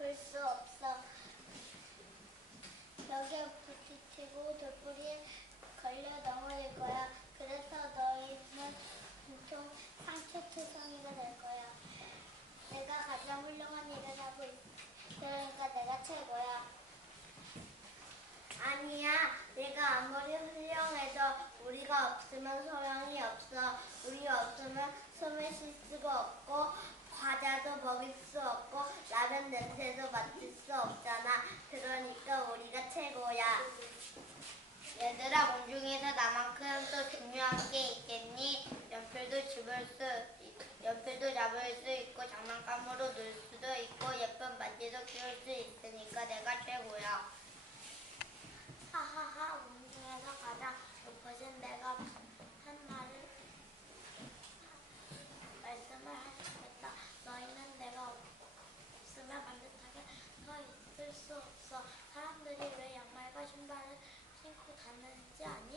볼 수 없어. 여기에 부딪히고 돌뿌리에 걸려 넘어질 거야. 그래서 너희는 엄청 상처투성이가 될 거야. 내가 가장 훌륭한 일을 하고 있어. 그러니까 내가 최고야. 아니야. 내가 아무리 훌륭해도 우리가 없으면 소용이 없어. 우리가 없으면 소매실 수가 없고 얘들아, 공중에서 나만큼 또 중요한 게 있겠니? 연필도 집을 수, 연필도 잡을 수 있고, 장난감으로 놀 수도 있고, 예쁜 반지도 키울 수 있고, Yeah.